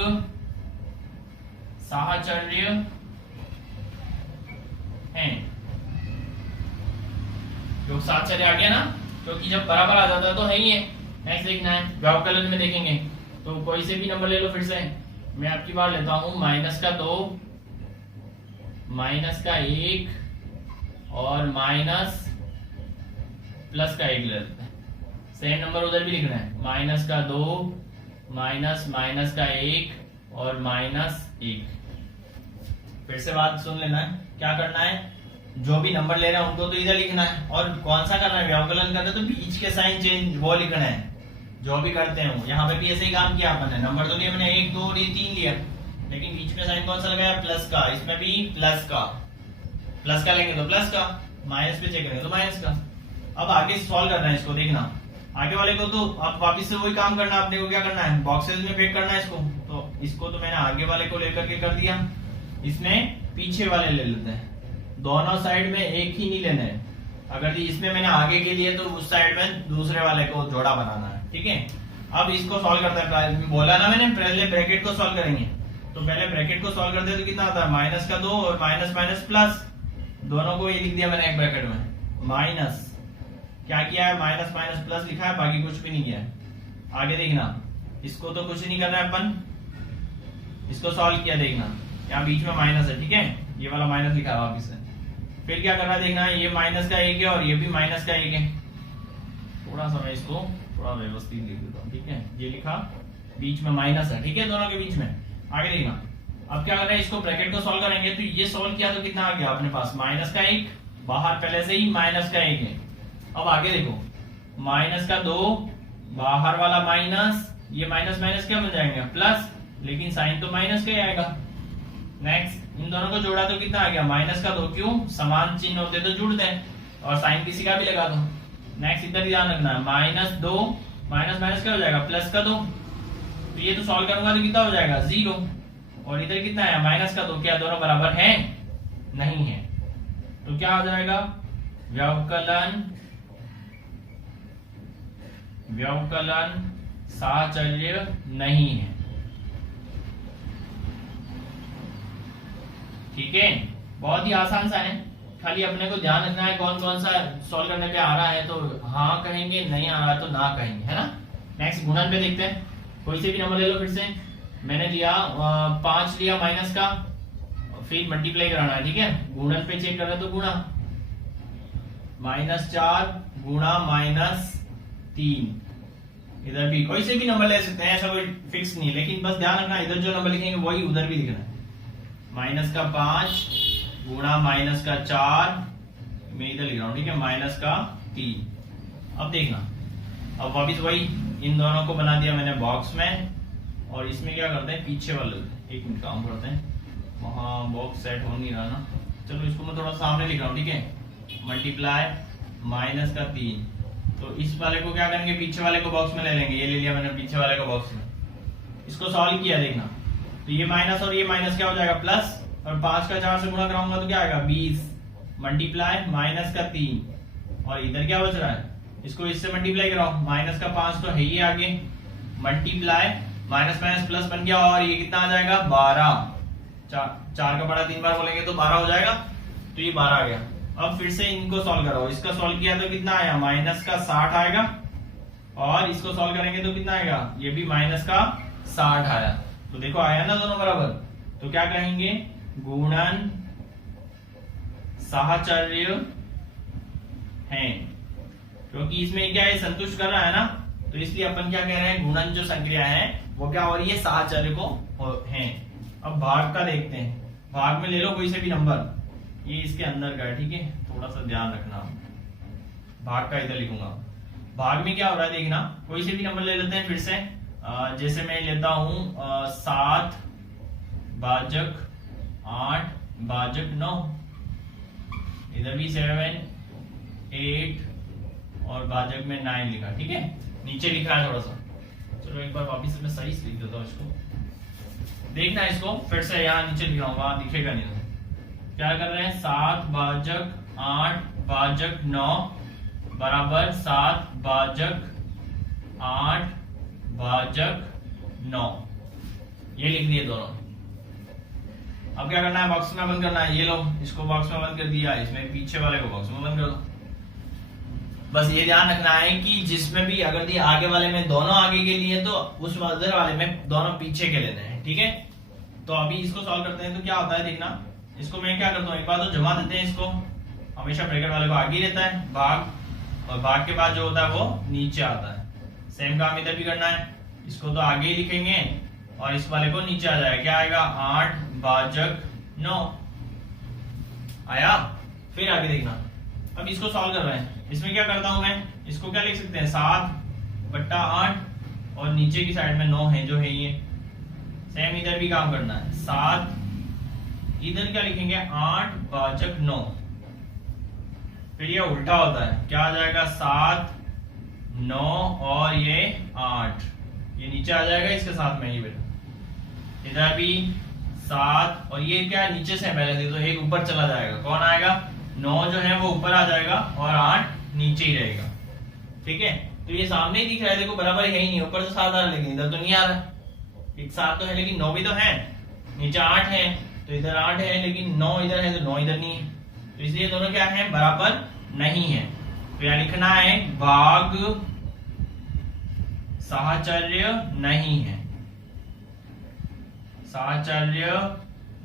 साहचर्य है, योग साहचर्य आ गया ना, क्योंकि जब बराबर आ जाता है तो है ही है। नेक्स्ट देखना है, व्यावकलन में देखेंगे, तो कोई से भी नंबर ले लो। फिर से मैं आपकी बार लेता हूं, -2 -1 और +1 ले लेते हैं। सेम नंबर उधर भी लिखना है, -2 -1 और -1। फिर से बात सुन लेना है, क्या करना है, जो भी नंबर ले रहे हैं उनको तो इधर लिखना है, और कौन सा करना है, व्यावकलन करना है तो बीच के साइन चेंज वो लिखना है, जो भी करते हैं वो। यहाँ पे भी ऐसे ही काम किया अपन ने, नंबर तो लिया मैंने 1 2 और ये 3 लिया, लेकिन बीच में साइन कौन सा लगाया, प्लस का। इसमें भी प्लस का लेंगे तो प्लस का, माइनस पे चेक करेंगे तो माइनस का। अब आगे सॉल्व करना है इसको, देखना आगे वाले को तो अब वापिस से वही काम करना है अपने को। क्या करना है, बॉक्सेस में पैक करना है इसको। तो इसको तो मैंने आगे वाले को लेकर के कर दिया, इसमें पीछे वाले ले लेते हैं। दोनों साइड में एक ही नहीं लेना है, अगर इसमें मैंने आगे के लिए तो उस साइड में दूसरे वाले को जोड़ा बनाना है, ठीक है। अब इसको सॉल्व करता है, बोला ना मैंने पहले ब्रैकेट को सॉल्व करेंगे, तो पहले ब्रैकेट को सॉल्व करते हैं तो कितना आता है, -2 और माइनस प्लस, दोनों को ये लिख दिया मैंने एक ब्रैकेट में। माइनस क्या किया है, माइनस प्लस लिखा है, बाकी कुछ भी नहीं किया है। आगे देखना, इसको तो कुछ नहीं करना है अपन, इसको सॉल्व किया, देखना यहाँ बीच में माइनस है, ठीक है, ये वाला माइनस लिखा है वापिस से। फिर क्या करना है, देखना ये -1 है और ये भी -1 है। थोड़ा सा मैं इसको थोड़ा व्यवस्थित लिख देता हूँ, ठीक है, ये लिखा बीच में माइनस है, ठीक है, दोनों के बीच में। आगे देखना, अब क्या करना है, इसको ब्रैकेट को सॉल्व करेंगे, तो ये सॉल्व किया तो कितना आ गया अपने पास, -1, बाहर पहले से ही -1 है। अब आगे देखो, -2, बाहर वाला माइनस, ये माइनस क्या बन जाएंगे, प्लस, लेकिन साइन तो माइनस का ही आएगा। नेक्स्ट इन दोनों को जोड़ा तो कितना आ गया, -2, क्यों, समान चिन्ह होते तो जुड़ते हैं, और साइन किसी का भी लगा दो। नेक्स्ट इधर ध्यान रखना है, -2 माइनस क्या हो जाएगा, +2, तो ये तो सॉल्व करूंगा तो कितना हो जाएगा, 0, और इधर कितना है, -2, क्या दोनों बराबर है, नहीं है, तो क्या हो जाएगा, व्यवकलन साहचर्य नहीं है, ठीक है। बहुत ही आसान सा है, खाली अपने को ध्यान रखना है कौन कौन सा सॉल्व करने पे आ रहा है तो हाँ कहेंगे, नहीं आ रहा है तो ना कहेंगे, है ना। नेक्स्ट गुणन पे देखते हैं, कोई से भी नंबर ले लो। फिर से मैंने लिया 5 लिया माइनस का, फिर मल्टीप्लाई कराना है, ठीक है। गुणन पे चेक कर रहे तो गुणा, -4 गुणा -3। इधर भी कोई से भी नंबर ले सकते हैं, ऐसा कोई फिक्स नहीं, लेकिन बस ध्यान रखना इधर जो नंबर लिखेंगे वही उधर भी लिखना है। -5 गुणा -4, मैं इधर लिख रहा हूँ, ठीक है, -3। अब देखना, अब वापिस वही इन दोनों को बना दिया मैंने बॉक्स में, और इसमें क्या करते हैं पीछे वाले, एक मिनट काम करते हैं, वहां बॉक्स सेट हो नहीं रहा ना, चलो इसको मैं थोड़ा सामने लिख रहा हूँ, ठीक है, मल्टीप्लाई -3। तो इस वाले को क्या करेंगे, पीछे वाले को बॉक्स में ले लेंगे, ये ले लिया मैंने पीछे वाले को बॉक्स में, इसको सॉल्व किया, देखना तो ये माइनस और ये माइनस क्या हो जाएगा प्लस, और 5 का 4 से गुणा कराऊंगा तो क्या आएगा 20, मल्टीप्लाई -3, और इधर क्या बच रहा है, इसको इससे मल्टीप्लाई कराओ, -5 तो है ही आगे, मल्टीप्लाई माइनस माइनस प्लस बन गया, और ये कितना आ जाएगा 12, 4 का बड़ा 3 बार बोलेंगे तो 12 हो जाएगा, तो ये 12 आ गया। अब फिर से इनको सॉल्व कराओ, इसका सॉल्व किया तो कितना आया -60 आएगा, और इसको सॉल्व करेंगे तो कितना आएगा, ये भी -60 आया, तो देखो आया ना दोनों बराबर, तो क्या कहेंगे गुणन साहचर्य है, क्योंकि इसमें क्या है संतुष्ट कर रहा है ना, तो इसलिए अपन क्या कह रहे हैं, गुणन जो संक्रिया है वो क्या हो रही है, साहचर्य को है। अब भाग का देखते हैं, भाग में ले लो कोई से भी नंबर, ये इसके अंदर का है, ठीक है, थोड़ा सा ध्यान रखना, भाग का इधर लिखूंगा। भाग में क्या हो रहा है देखना, कोई से भी नंबर ले लेते हैं फिर से, जैसे मैं लेता हूं 7 भाजक 8 भाजक 9, इधर भी 7 8 और भाजक में 9 लिखा, ठीक है, नीचे लिखा है थोड़ा सा, चलो एक बार वापिस से मैं सही से लिख देता हूँ इसको, देखना इसको फिर से, यहाँ नीचे लिखा हूँ, वहां दिखेगा नहीं, क्या कर रहे हैं 7 भाजक 8 भाजक 9 बराबर 7 भाजक 8 भाजक 9, ये लिख दिए दोनों। अब क्या करना है, बॉक्स में बंद करना है, ये लो इसको बॉक्स में बंद कर दिया, इसमें पीछे वाले को बॉक्स में बंद कर दो। बस ये ध्यान रखना है कि जिसमें भी अगर दिए आगे वाले में दोनों आगे के लिए, तो उस उधर वाले में दोनों पीछे के लेने हैं, ठीक है। तो अभी इसको सॉल्व करते हैं, तो क्या होता है देखना, इसको मैं क्या करता हूँ, एक बार तो जमा देते हैं इसको, हमेशा ब्रैकेट वाले को आगे रहता है भाग, और भाग के बाद जो होता है वो नीचे आता है। सेम काम इधर भी करना है, इसको तो आगे ही लिखेंगे और इस वाले को नीचे आ जाएगा, क्या आएगा 8 भाजक 9 आया। फिर आगे देखना, अब इसको सॉल्व कर रहे हैं, इसमें क्या करता हूं मैं, इसको क्या लिख सकते हैं 7/8 और नीचे की साइड में 9 है जो है ये, सेम इधर भी काम करना है, 7 इधर क्या लिखेंगे 8 भाजक 9, फिर ये उल्टा होता है, क्या आ जाएगा 7 9 और ये 8, ये नीचे आ जाएगा इसके साथ में, ये बेटा इधर भी 7 और ये क्या नीचे से पहले से, तो एक ऊपर चला जाएगा, कौन आएगा 9 जो है वो ऊपर आ जाएगा और 8 नीचे ही रहेगा, ठीक है। तो ये सामने ही दिख रहा है, देखो बराबर है ही नहीं, ऊपर से 7 आ रहा है लेकिन इधर तो नहीं आ रहा, एक 7 तो है लेकिन 9 भी तो है, नीचे 8 है तो इधर 8 है लेकिन 9 इधर है तो 9 इधर नहीं है, तो इसलिए दोनों क्या है बराबर नहीं है। तो यहां लिखना है भाग साहचर्य नहीं है, साहचर्य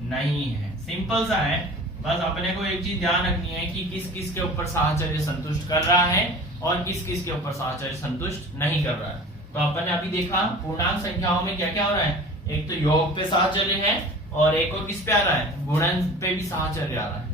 नहीं है, सिंपल सा है। बस अपने को एक चीज ध्यान रखनी है कि किस किस के ऊपर साहचर्य संतुष्ट कर रहा है और किस किस के ऊपर साहचर्य संतुष्ट नहीं कर रहा है। तो अपन ने अभी देखा पूर्णांक संख्याओं में क्या क्या हो रहा है, एक तो योग पे साहचर्य है और एक और किस पे आ रहा है, गुणन पे भी साहचर्य आ रहा है।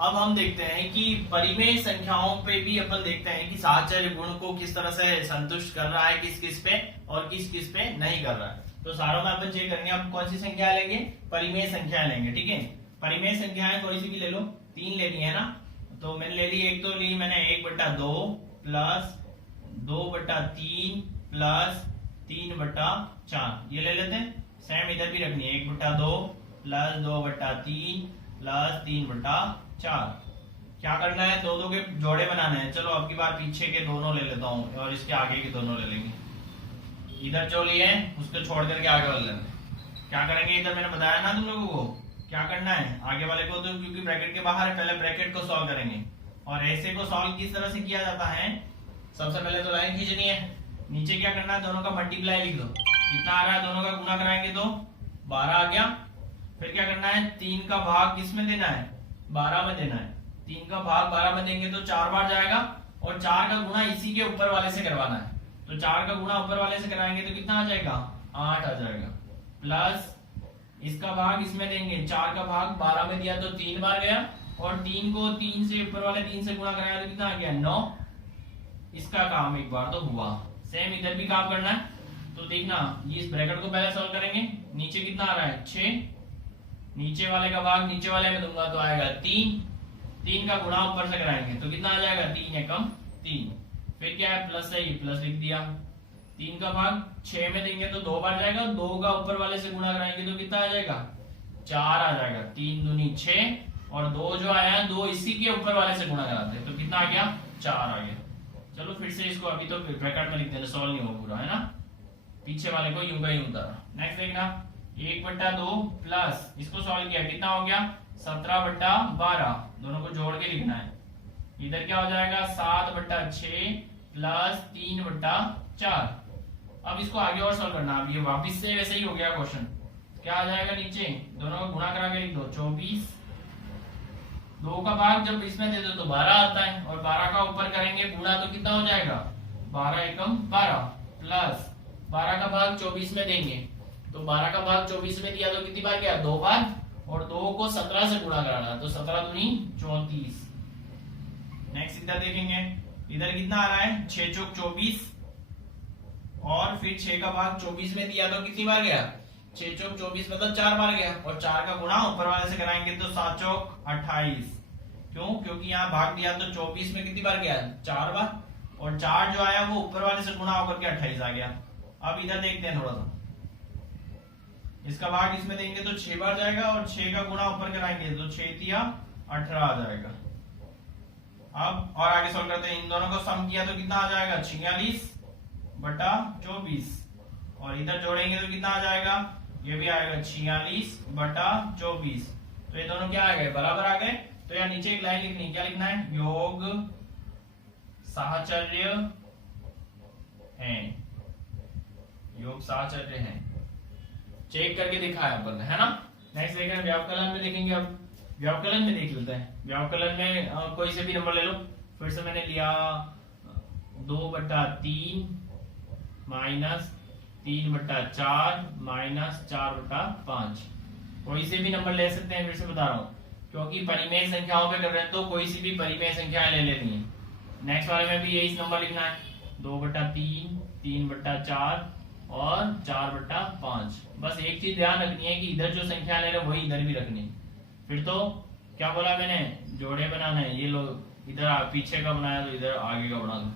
अब हम देखते हैं कि परिमेय संख्याओं पे भी अपन देखते हैं कि साहचर्य गुण को किस तरह से संतुष्ट कर रहा है किस किस पे और किस किस पे नहीं कर रहा है। तो सारों में अपन चेक करेंगे, आप कौन सी संख्या लेंगे, परिमेय संख्या लेंगे, ठीक है। परिमेय संख्याएं कोई सी भी ले लो, 3 लेनी है ना, तो मैंने ले ली, एक तो ली मैंने 1/2 प्लस 2/3 प्लस 3/4, ये ले लेते हैं। सेम इधर भी रखनी है, 1/2 प्लस 2/3 प्लस 3/4। क्या करना है, दो के जोड़े बनाने हैं। चलो अब की बार पीछे के दोनों ले लेता हूँ और इसके आगे के दोनों ले लेंगे, इधर जो लिए उसको छोड़ करके आगे वाले लेंगे। क्या करेंगे, इधर मैंने बताया ना तुम लोगों को क्या करना है, आगे वाले को तो क्योंकि ब्रैकेट के बाहर है, पहले ब्रैकेट को सॉल्व करेंगे। और ऐसे को सॉल्व किस तरह से किया जाता है, सबसे पहले तो लाइन खींचनी है, नीचे क्या करना है, दोनों का मल्टीप्लाई लिख दो, कितना आ रहा है, दोनों का गुना कराएंगे तो 12 आ गया। फिर क्या करना है, 3 का भाग किस में देना है, 12 में देना है, 3 का भाग 12 में देंगे तो 4 बार जाएगा, और 4 का गुणा इसी के ऊपर वाले से करवाना है, तो 4 का गुणा ऊपर वाले से कराएंगे तो कितना आ जाएगा, 8 आ जाएगा। प्लस इसका भाग इसमें देंगे, 4 का भाग 12 में दिया तो 3 बार गया, और 3 को 3 से ऊपर वाले 3 से गुणा कराया तो कितना आ गया, 9। इसका काम एक बार तो हुआ। सेम इधर भी काम करना है, तो देखना ये इस ब्रैकेट को पहले सॉल्व करेंगे। नीचे कितना आ रहा है, 6, नीचे वाले का भाग नीचे वाले में दूंगा तो आएगा 3, 3 का गुणा ऊपर से कराएंगे तो कितना आ जाएगा, 3 एकम 3। फिर क्या है, प्लस है, ये प्लस लिख दिया। 3 का भाग 6 में देंगे तो 2 बार जाएगा, 2 का ऊपर वाले से गुणा कराएंगे तो कितना आ जाएगा, 4 आ जाएगा। 3 दूनी 6, और 2 जो आया है 2 इसी के ऊपर वाले से गुणा कराते हैं तो कितना आ गया, 4 आ गया। चलो फिर से इसको अभी तो ब्रैकेट में लिख देना, सॉल्व नहीं हो पूरा है ना, पीछे वाले को यूं का यूं उतारा। नेक्स्ट देखना 1/2 प्लस इसको सॉल्व किया कितना हो गया, 17/12, दोनों को जोड़ के लिखना है। इधर क्या हो जाएगा, 7/6 प्लस 3/4। अब इसको आगे और सॉल्व करना, अब ये वापिस से वैसे ही हो गया क्वेश्चन। क्या आ जाएगा, नीचे दोनों को गुणा करा के लिख दो, 24। 2 का भाग जब इसमें दे दो तो 12 आता है, और 12 का ऊपर करेंगे गुणा तो कितना हो जाएगा, 12 एकम 12, प्लस 12 का भाग 24 में देंगे तो 12 का भाग 24 में दिया तो कितनी बार गया, 2 बार, और 2 को 17 से गुणा कराना तो 17 दूनी 34। नेक्स्ट इधर देखेंगे, इधर कितना आ रहा है, 6 चौक 24, और फिर 6 का भाग 24 में दिया तो कितनी बार गया, 6 चौक 24 मतलब 4 बार गया, और 4 का गुणा ऊपर वाले से कराएंगे तो 7 चौक 28। क्यों, क्योंकि यहाँ भाग दिया तो 24 में कितनी बार गया, 4 बार, और 4 जो आया वो ऊपर वाले से गुणा होकर के 28 आ गया। अब इधर देखते हैं थोड़ा सा, इसका भाग इसमें देंगे तो 6 बार जाएगा, और 6 का गुणा ऊपर कराएंगे तो 6 तिया 18 आ जाएगा। अब और आगे सॉल्व करते हैं, इन दोनों को सम किया तो कितना आ जाएगा, 46/24, और इधर जोड़ेंगे तो कितना आ जाएगा, ये भी आएगा 46/24। तो ये दोनों क्या आ गए, बराबर आ गए। तो यहाँ नीचे एक लाइन लिखनी, क्या लिखना है, योग साहचर्य है, योग साहचर्य है, चेक करके दिखा है अपन ने, है ना। नेक्स्ट देखेंगे व्यावकलन में, देखेंगे अब व्यावकलन में देख लेते हैं। व्यावकलन में कोई से भी नंबर ले लो, फिर से मैंने लिया 2/3 माइनस 3/4 माइनस 4/5, कोई से भी नंबर ले सकते हैं। फिर से बता रहा हूँ, क्योंकि परिमेय संख्याओं पे कर रहे हैं तो कोई सी भी परिमेय संख्या ले लेनी है। नेक्स्ट वाले में भी यही नंबर लिखना है, 2/3, 3/4 और 4/5। बस एक चीज ध्यान रखनी है कि इधर जो संख्या ले रहे वही इधर भी रखनी है। फिर तो क्या बोला मैंने, जोड़े बनाना है, ये लो इधर पीछे का बनाया तो इधर आगे का बना दो।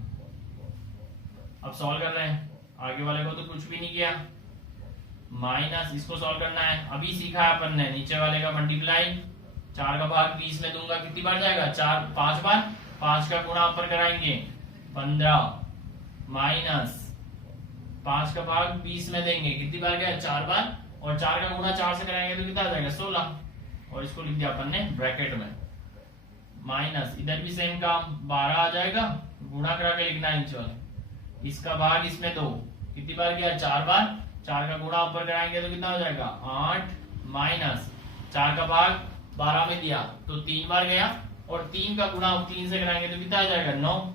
अब सॉल्व कर रहे हैं, आगे वाले को तो कुछ भी नहीं किया, माइनस इसको सॉल्व करना है। अभी सीखा है अपन ने नीचे वाले का मल्टीप्लाई, 4 का भाग 20 में दूंगा कितनी बार जाएगा, 5 बार, 5 का गुणा ऊपर कराएंगे 15, माइनस 5 का भाग 20 में देंगे कितनी बार गया, 4 बार, और 4 का गुणा 4 से कराएंगे तो कितना आ जाएगा, 16, और इसको लिख दिया अपन ने ब्रैकेट में, माइनस इधर भी सेम काम 12 आ जाएगा, गुणा करा के लिखना है नीचे वाले, इसका भाग इसमें 2 कितनी बार गया, 4 बार, 4 का गुणा ऊपर कराएंगे तो कितना हो जाएगा 8, माइनस 4 का भाग 12 में दिया तो 3 बार गया, और 3 का गुणा 3 से कराएंगे तो कितना आ जाएगा 9,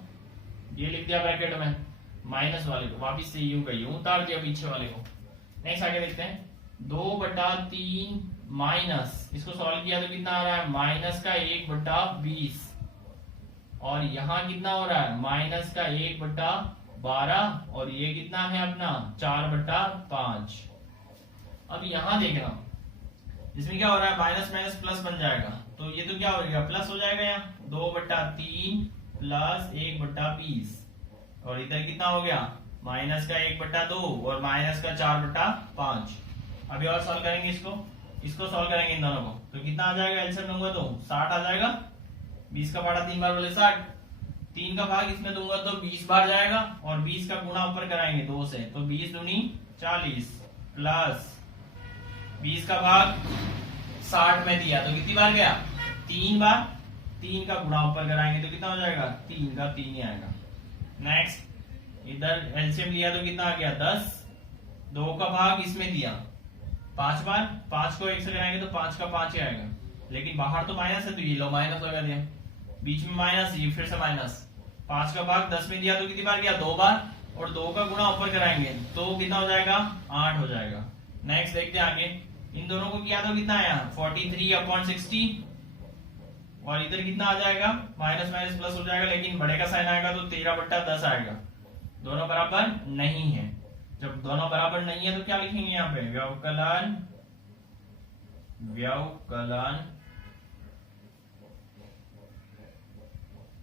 ये लिख दिया ब्रैकेट में। माइनस वाले को वापिस से यूं का यूं उतार दिया पीछे वाले को। नेक्स्ट आगे देखते हैं, 2/3 माइनस, इसको सॉल्व किया तो कितना आ रहा है, माइनस का 1/20, और यहाँ कितना हो रहा है, माइनस का 1/12, और ये कितना है अपना 4/5। अब यहाँ देखना, इसमें क्या हो रहा है, माइनस माइनस प्लस बन जाएगा, तो ये तो क्या हो जाएगा, प्लस हो जाएगा यहाँ, 2/3 प्लस 1/20, और इधर कितना हो गया, माइनस का 1/2 और माइनस का 4/5। अभी और सॉल्व करेंगे इसको सॉल्व करेंगे इन दोनों को, तो कितना आ जाएगा, एलसीएम लूंगा तो 60 आ जाएगा, 20 का भाड़ा 3 बार बोले 60, 3 का भाग इसमें दूंगा तो 20 बार जाएगा, और 20 का गुणा ऊपर कराएंगे 2 से तो 20 दूनी 40, प्लस 20 का भाग 60 में दिया तो कितनी बार गया, 3 बार, 3 का गुणा ऊपर कराएंगे तो कितना हो जाएगा, 3 का 3 ही आएगा। नेक्स्ट इधर एलसीएम लिया तो कितना आ गया 10, 2 का भाग इसमें दिया 5 बार, 5 को 1 से कराएंगे तो 5 का 5 ही आएगा, लेकिन बाहर तो माइनस है तो ये लो माइनस लगा दिया, बीच में माइनस, ये फिर से माइनस। 5 का भाग 10 में दिया तो कितनी बार गया? 2 बार, और 2 का गुणा ऊपर कराएंगे तो कितना हो जाएगा? 8 हो जाएगा। नेक्स्ट देखते हैं आगे, इन दोनों को किया तो कितना आया? 43/60, और इधर कितना आ जाएगा? माइनस माइनस प्लस हो जाएगा, लेकिन बड़े का साइन आएगा तो 13/10 आएगा। दोनों बराबर नहीं है। जब दोनों बराबर नहीं है तो क्या लिखेंगे यहाँ पे? व्यवकलन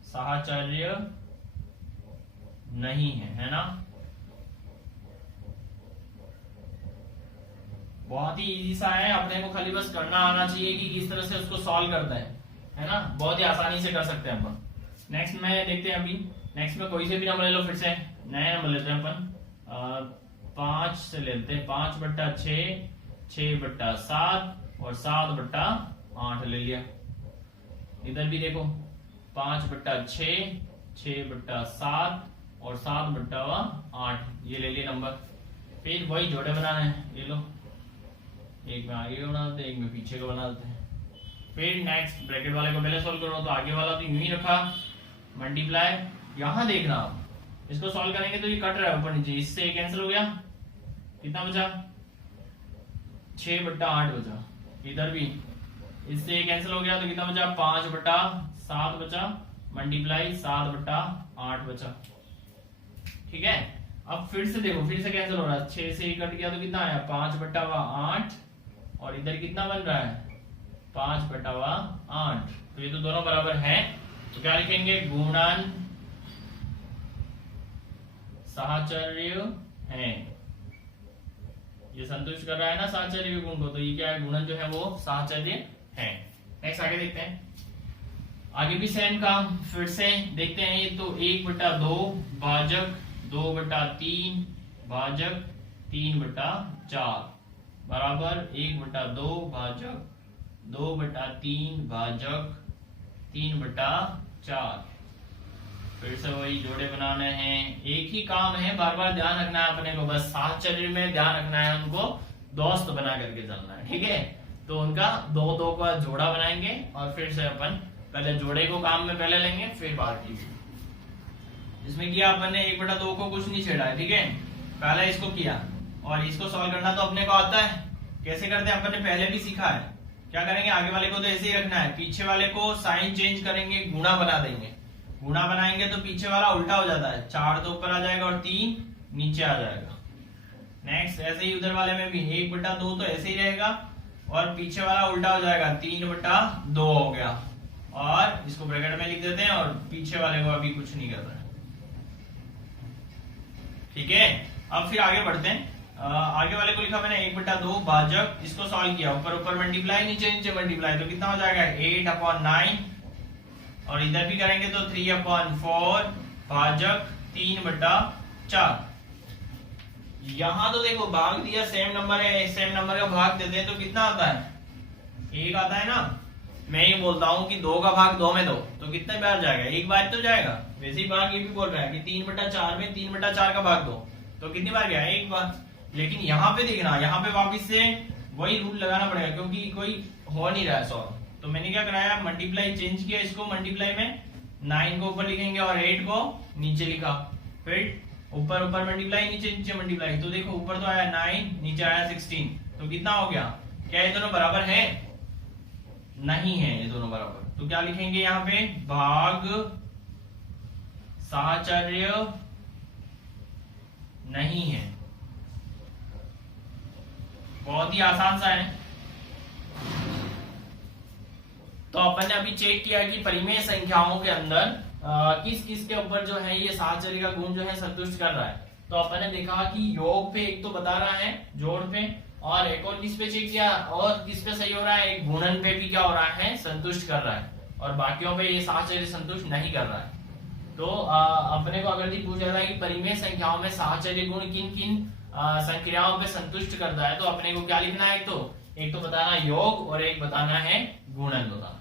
साहचर्य नहीं है ना। बहुत ही इजी सा है, अपने को खाली बस करना आना चाहिए कि किस तरह से उसको सॉल्व करना है ना। बहुत ही आसानी से कर सकते हैं अपन। नेक्स्ट में देखते हैं अभी, नेक्स्ट में कोई से भी नंबर ले लो, फिर से नया नंबर लेते हैं अपन। 5 से लेते हैं, 5/6, 6/7 और 7/8 ले लिया। इधर भी देखो 5/6, 6/7 और 7/8 ये ले लिए नंबर। फिर वही जोड़े बनाने हैं, ये लो, एक में आगे का बना देते हैं, एक में पीछे का बना देते हैं। फिर नेक्स्ट ब्रैकेट वाले को पहले सॉल्व करो, तो आगे वाला तो यूं ही रखा, मल्टीप्लाई। यहां देखना आप, इसको सॉल्व करेंगे तो ये कट रहा है ऊपर नीचे, इससे ये कैंसिल हो गया, कितना बचा? 6/8 बचा। इधर भी इससे ये कैंसिल हो गया तो कितना बचा? 5/7 बचा, मल्टीप्लाई 7/8 बचा। ठीक है, अब फिर से देखो, फिर से कैंसिल हो रहा है, 6 से ही कट गया तो कितना आया? 5/8, और इधर कितना बन रहा है? 5/8। तो ये तो दोनों बराबर है, तो क्या लिखेंगे? गुणन साहचर्य है। ये संतुष्ट कर रहा है ना साहचर्य के गुण को, तो ये क्या है? गुणन जो है वो साहचर्य है। नेक्स्ट आगे देखते हैं, आगे भी सेम काम फिर से देखते हैं। ये तो 1/2 भाजक 2/3 भाजक 3/4 बराबर 1/2 भाजक 2/3 भाजक 3/4। फिर से वही जोड़े बनाने हैं, एक ही काम है, बार बार ध्यान रखना है अपने को, बस साहचर्य में ध्यान रखना है, उनको दोस्त बना करके चलना है। ठीक है, तो उनका 2-2 का जोड़ा बनाएंगे, और फिर से अपन पहले जोड़े को काम में पहले लेंगे, फिर बाकी। इसमें किया अपन ने 1/2 को कुछ नहीं छेड़ा है। ठीक है, पहले इसको किया, और इसको सॉल्व करना तो अपने को आता है। कैसे करते हैं अपन ने पहले भी सीखा है। क्या करेंगे? आगे वाले को तो ऐसे ही रखना है, पीछे वाले को साइन चेंज करेंगे, गुणा बना देंगे। गुणा बनाएंगे तो पीछे वाला उल्टा हो जाता है, 4 तो ऊपर आ जाएगा और 3 नीचे आ जाएगा। नेक्स्ट ऐसे ही उधर वाले में भी 1/2 तो ऐसे ही रहेगा, और पीछे वाला उल्टा हो जाएगा, 3/2 हो गया। और इसको ब्रैकेट में लिख देते हैं, और पीछे वाले को अभी कुछ नहीं कर रहे हैं। ठीक है, अब फिर आगे बढ़ते हैं। आगे वाले को लिखा मैंने 1/2 भाजक, इसको सॉल्व किया, ऊपर ऊपर मल्टीप्लाई, नीचे नीचे मल्टीप्लाई, तो कितना हो जाएगा? 8/9, और इधर भी करेंगे तो 3/4 भाजक 3/4। यहां तो देखो भाग दिया, सेम नंबर है, सेम नंबर का भाग देते हैं तो कितना आता है? 1 आता है ना। मैं ये बोलता हूँ कि 2 का भाग 2 में दो तो कितने बार जाएगा? 1 बार तो जाएगा। वैसे ही भाग ये भी बोल रहा है कि 3/4 में 3/4 का भाग दो तो कितनी बार गया? 1 बार। लेकिन यहाँ पे देखना, यहाँ पे वापिस से वही रूल लगाना पड़ेगा, क्योंकि कोई हो नहीं रहा है सॉल्व। तो मैंने क्या कराया? मल्टीप्लाई चेंज किया, इसको मल्टीप्लाई में 9 को ऊपर लिखेंगे और 8 को नीचे लिखा, फिर ऊपर ऊपर मल्टीप्लाई, नीचे नीचे मल्टीप्लाई। तो देखो ऊपर तो आया 9, नीचे आया 16, तो कितना हो गया? क्या ये दोनों बराबर है? नहीं है ये दोनों बराबर। तो क्या लिखेंगे यहाँ पे? भाग साहचर्य नहीं है। बहुत ही आसान सा है। तो अपन ने अभी चेक किया कि परिमेय संख्याओं के अंदर किस किस के ऊपर जो है ये साहचर्य का गुण जो है संतुष्ट कर रहा है। तो अपन ने देखा कि योग पे एक तो बता रहा है, जोड़ पे, और एक और किस पे चेक किया, और किस पे सही हो रहा है? एक गुणन पे भी क्या हो रहा है? संतुष्ट कर रहा है, और बाकियों पे ये साहचर्य संतुष्ट नहीं कर रहा है। तो अपने को अगर पूछा जाता है कि परिमेय संख्याओं में साहचर्य गुण किन किन संक्रियाओं पे संतुष्ट करता है, तो अपने को क्या लिखना है? एक तो बताना योग, और एक बताना है गुणन बताना।